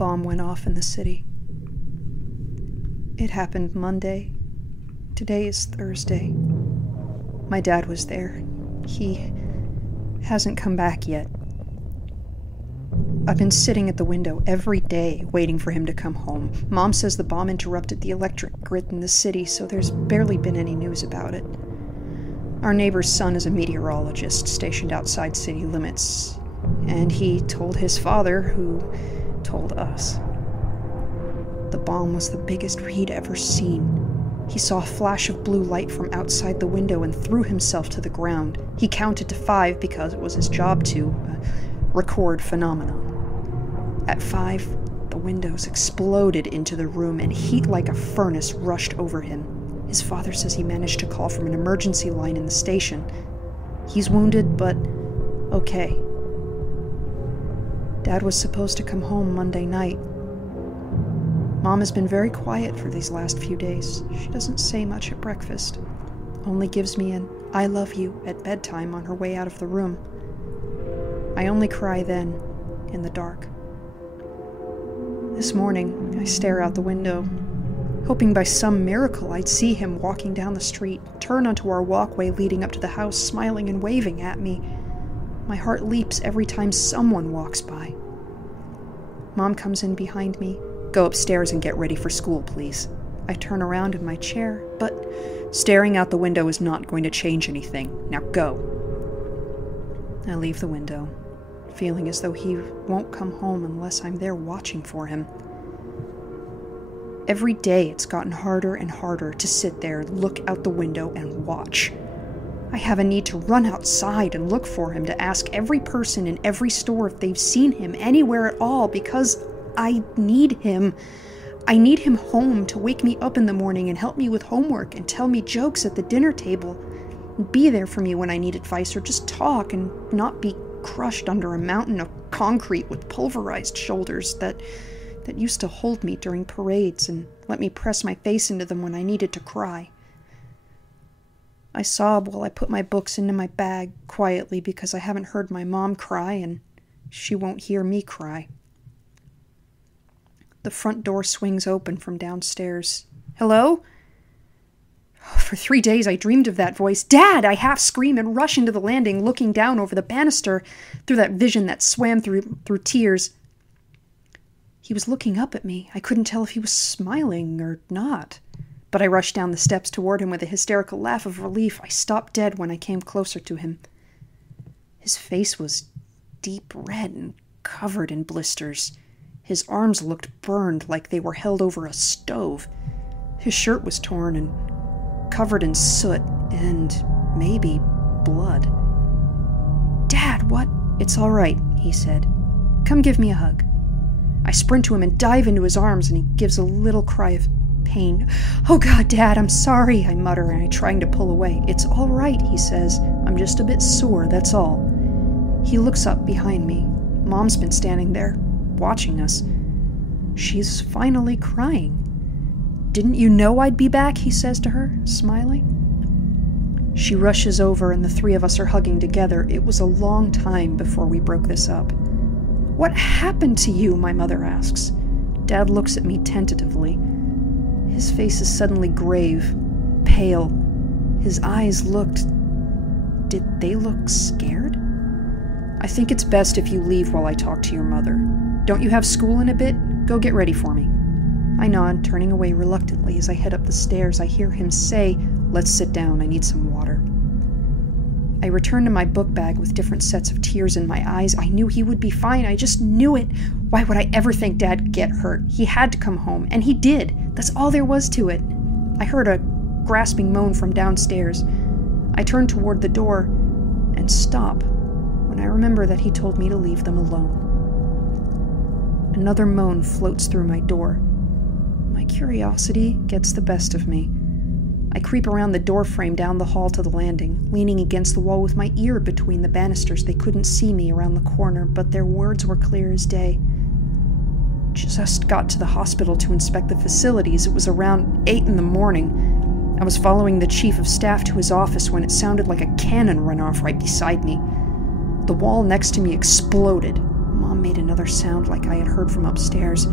bomb went off in the city. It happened Monday. Today is Thursday. My dad was there. He hasn't come back yet. I've been sitting at the window every day waiting for him to come home. Mom says the bomb interrupted the electric grid in the city, so there's barely been any news about it. Our neighbor's son is a meteorologist stationed outside city limits, and he told his father, who told us. The bomb was the biggest he'd ever seen. He saw a flash of blue light from outside the window and threw himself to the ground. He counted to 5 because it was his job to record phenomena. At 5, the windows exploded into the room and heat like a furnace rushed over him. His father says he managed to call from an emergency line in the station. He's wounded, but okay. Dad was supposed to come home Monday night. Mom has been very quiet for these last few days. She doesn't say much at breakfast. Only gives me an "I love you" at bedtime on her way out of the room. I only cry then, in the dark. This morning, I stare out the window, hoping by some miracle I'd see him walking down the street, turn onto our walkway leading up to the house, smiling and waving at me. My heart leaps every time someone walks by. Mom comes in behind me. "Go upstairs and get ready for school, please." I turn around in my chair, but staring out the window is not going to change anything. Now go. I leave the window, feeling as though he won't come home unless I'm there watching for him. Every day it's gotten harder and harder to sit there, look out the window, and watch. I have a need to run outside and look for him, to ask every person in every store if they've seen him anywhere at all, because I need him. I need him home to wake me up in the morning and help me with homework and tell me jokes at the dinner table and be there for me when I need advice, or just talk and not be crushed under a mountain of concrete with pulverized shoulders that used to hold me during parades and let me press my face into them when I needed to cry. I sob while I put my books into my bag quietly because I haven't heard my mom cry and she won't hear me cry. The front door swings open from downstairs. "Hello?" For 3 days I dreamed of that voice. "Dad!" I half scream and rush into the landing, looking down over the banister through that vision that swam through tears. He was looking up at me. I couldn't tell if he was smiling or not. But I rushed down the steps toward him with a hysterical laugh of relief. I stopped dead when I came closer to him. His face was deep red and covered in blisters. His arms looked burned like they were held over a stove. His shirt was torn and covered in soot and maybe blood. "Dad, what?" "It's all right," he said. "Come give me a hug." I sprint to him and dive into his arms, and he gives a little cry of pain. "Oh God, Dad, I'm sorry," I mutter, and I'm trying to pull away. "It's all right," he says. "I'm just a bit sore, that's all." He looks up behind me. Mom's been standing there, watching us. She's finally crying. "Didn't you know I'd be back?" he says to her, smiling. She rushes over and the 3 of us are hugging together. It was a long time before we broke this up. "What happened to you?" my mother asks. Dad looks at me tentatively. His face is suddenly grave, pale. His eyes looked... Did they look scared? "I think it's best if you leave while I talk to your mother. Don't you have school in a bit? Go get ready for me." I nod, turning away reluctantly. As I head up the stairs, I hear him say, "Let's sit down, I need some water." I return to my book bag with different sets of tears in my eyes. I knew he would be fine. I just knew it. Why would I ever think Dad'd get hurt? He had to come home, and he did. That's all there was to it. I heard a grasping moan from downstairs. I turn toward the door and stop when I remember that he told me to leave them alone. Another moan floats through my door. My curiosity gets the best of me. I creep around the doorframe down the hall to the landing, leaning against the wall with my ear between the banisters. They couldn't see me around the corner, but their words were clear as day. "Just got to the hospital to inspect the facilities. It was around 8 in the morning. I was following the chief of staff to his office when it sounded like a cannon run off right beside me. The wall next to me exploded. Mom Mom made another sound like I had heard from upstairs.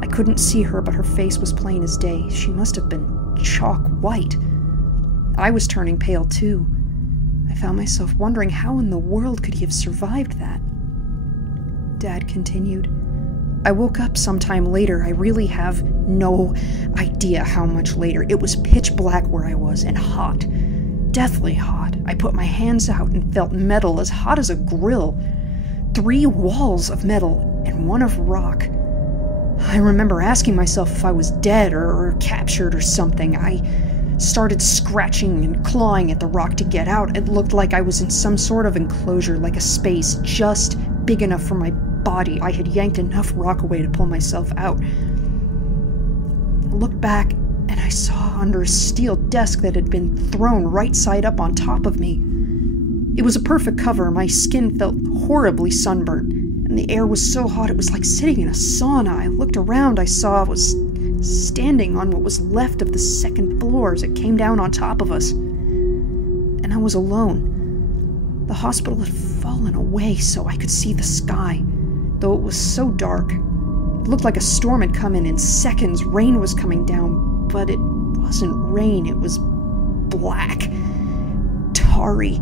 I couldn't see her, but her face was plain as day. She must have been chalk white. I was turning pale, too. I found myself wondering how in the world could he have survived that. Dad continued. I woke up sometime later. I really have no idea how much later. It was pitch black where I was, and hot. Deathly hot. I put my hands out and felt metal as hot as a grill. 3 walls of metal and 1 of rock. I remember asking myself if I was dead or captured or something. I started scratching and clawing at the rock to get out. It looked like I was in some sort of enclosure, like a space just big enough for my body. I had yanked enough rock away to pull myself out. I looked back and I saw under a steel desk that had been thrown right side up on top of me. It was a perfect cover. My skin felt horribly sunburnt, and the air was so hot it was like sitting in a sauna. I looked around. I saw I was standing on what was left of the second floor as it came down on top of us. And I was alone. The hospital had fallen away so I could see the sky, though it was so dark. It looked like a storm had come in seconds. Rain was coming down, but it wasn't rain. It was black, tarry.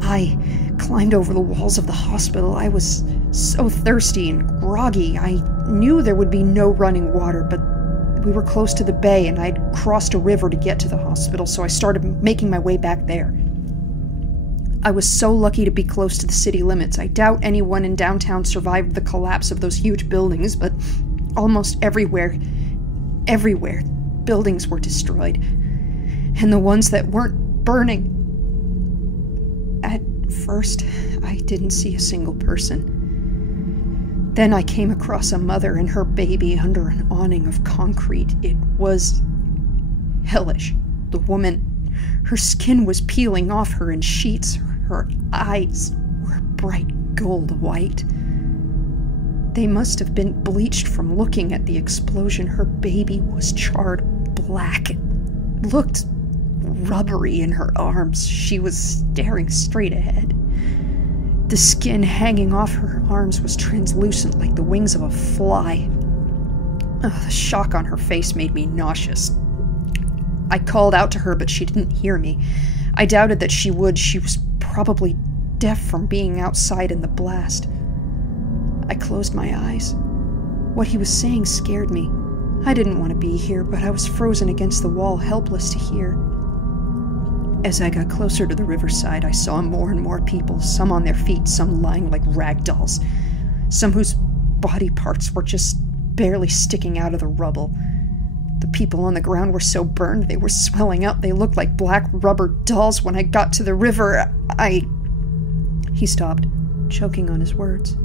I climbed over the walls of the hospital. I was so thirsty and groggy. I knew there would be no running water, but we were close to the bay, and I'd crossed a river to get to the hospital, so I started making my way back there. I was so lucky to be close to the city limits. I doubt anyone in downtown survived the collapse of those huge buildings, but almost everywhere, buildings were destroyed. And the ones that weren't burning. At first, I didn't see a single person. Then I came across a mother and her baby under an awning of concrete. It was hellish. The woman, her skin was peeling off her in sheets. Her eyes were bright gold white. They must have been bleached from looking at the explosion. Her baby was charred black. It looked rubbery in her arms. She was staring straight ahead. The skin hanging off her arms was translucent like the wings of a fly. The shock on her face made me nauseous. I called out to her, but she didn't hear me. I doubted that she would. She was probably deaf from being outside in the blast. I closed my eyes. What he was saying scared me. I didn't want to be here, but I was frozen against the wall, helpless to hear. As I got closer to the riverside, I saw more and more people, some on their feet, some lying like rag dolls, some whose body parts were just barely sticking out of the rubble. The people on the ground were so burned they were swelling up. They looked like black rubber dolls. When I got to the river, He stopped, choking on his words.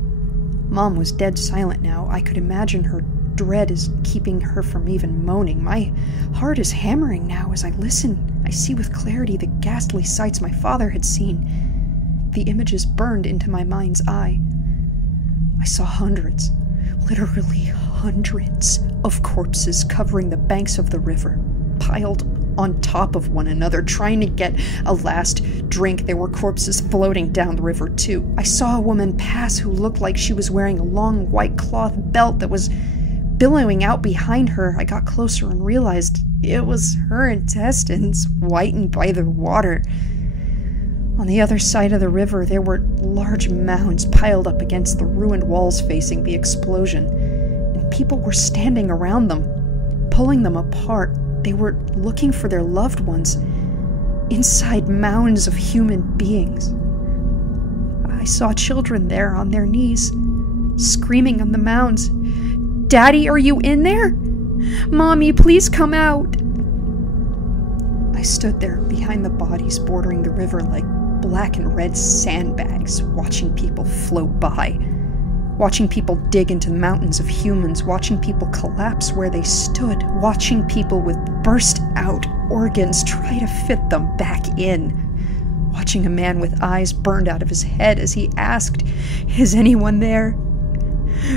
Mom was dead silent now. I could imagine her dread is keeping her from even moaning. My heart is hammering now as I listen. I see with clarity the ghastly sights my father had seen. The images burned into my mind's eye. I saw hundreds, literally hundreds of corpses covering the banks of the river, piled on top of one another, trying to get a last drink. There were corpses floating down the river, too. I saw a woman pass who looked like she was wearing a long white cloth belt that was billowing out behind her. I got closer and realized it was her intestines, whitened by the water. On the other side of the river, there were large mounds piled up against the ruined walls facing the explosion, and people were standing around them, pulling them apart. They were looking for their loved ones inside mounds of human beings. I saw children there on their knees, screaming on the mounds, "Daddy, are you in there? Mommy, please come out." I stood there behind the bodies bordering the river like black and red sandbags, watching people float by, watching people dig into mountains of humans, watching people collapse where they stood, watching people with burst-out organs try to fit them back in, watching a man with eyes burned out of his head as he asked, "Is anyone there?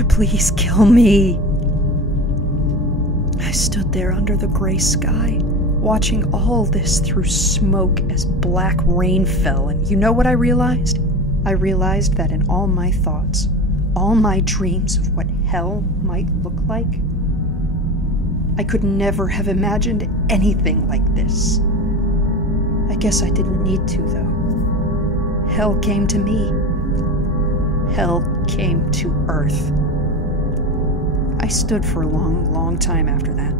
Please kill me." I stood there under the gray sky, watching all this through smoke as black rain fell, and you know what I realized? I realized that in all my thoughts, all my dreams of what hell might look like. I could never have imagined anything like this. I guess I didn't need to, though. Hell came to me. Hell came to Earth. I stood for a long, long time after that.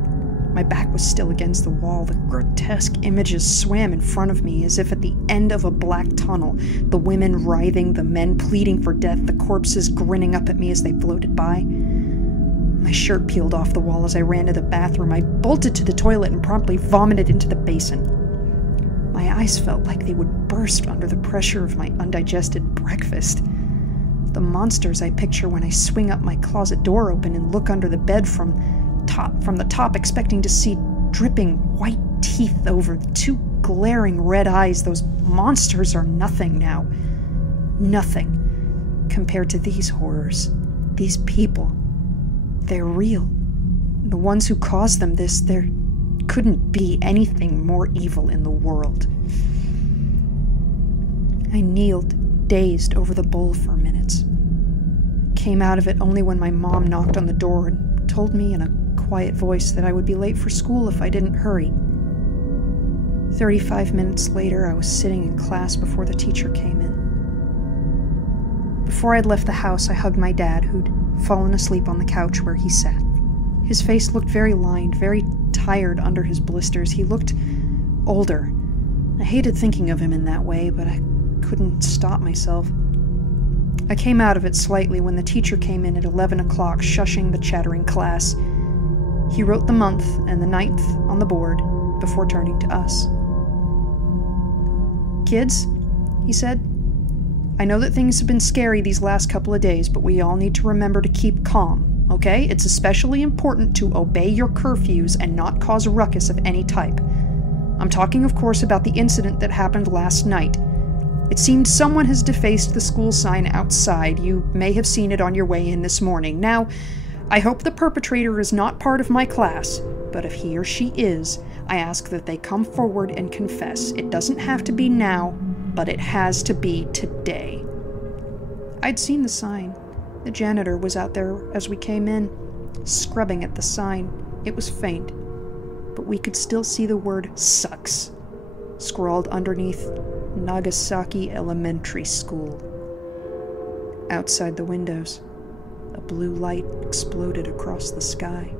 My back was still against the wall. The grotesque images swam in front of me as if at the end of a black tunnel. The women writhing, the men pleading for death, the corpses grinning up at me as they floated by. My shirt peeled off the wall as I ran to the bathroom. I bolted to the toilet and promptly vomited into the basin. My eyes felt like they would burst under the pressure of my undigested breakfast. The monsters I picture when I swing up my closet door open and look under the bed from the top, expecting to see dripping white teeth over two glaring red eyes. Those monsters are nothing now. Nothing compared to these horrors. These people. They're real. The ones who caused them this, there couldn't be anything more evil in the world. I kneeled, dazed, over the bowl for minutes. Came out of it only when my mom knocked on the door and told me in a quiet voice that I would be late for school if I didn't hurry. 35 minutes later, I was sitting in class before the teacher came in. Before I'd left the house, I hugged my dad, who'd fallen asleep on the couch where he sat. His face looked very lined, very tired under his blisters. He looked older. I hated thinking of him in that way, but I couldn't stop myself. I came out of it slightly when the teacher came in at 11 o'clock, shushing the chattering class. He wrote the month and the 9th on the board before turning to us. "Kids," he said, "I know that things have been scary these last couple of days, but we all need to remember to keep calm, okay? It's especially important to obey your curfews and not cause a ruckus of any type. I'm talking, of course, about the incident that happened last night. It seems someone has defaced the school sign outside. You may have seen it on your way in this morning. Now, I hope the perpetrator is not part of my class, but if he or she is, I ask that they come forward and confess. It doesn't have to be now, but it has to be today." I'd seen the sign. The janitor was out there as we came in, scrubbing at the sign. It was faint, but we could still see the word "sucks" scrawled underneath Nagasaki Elementary School. Outside the windows, a blue light exploded across the sky.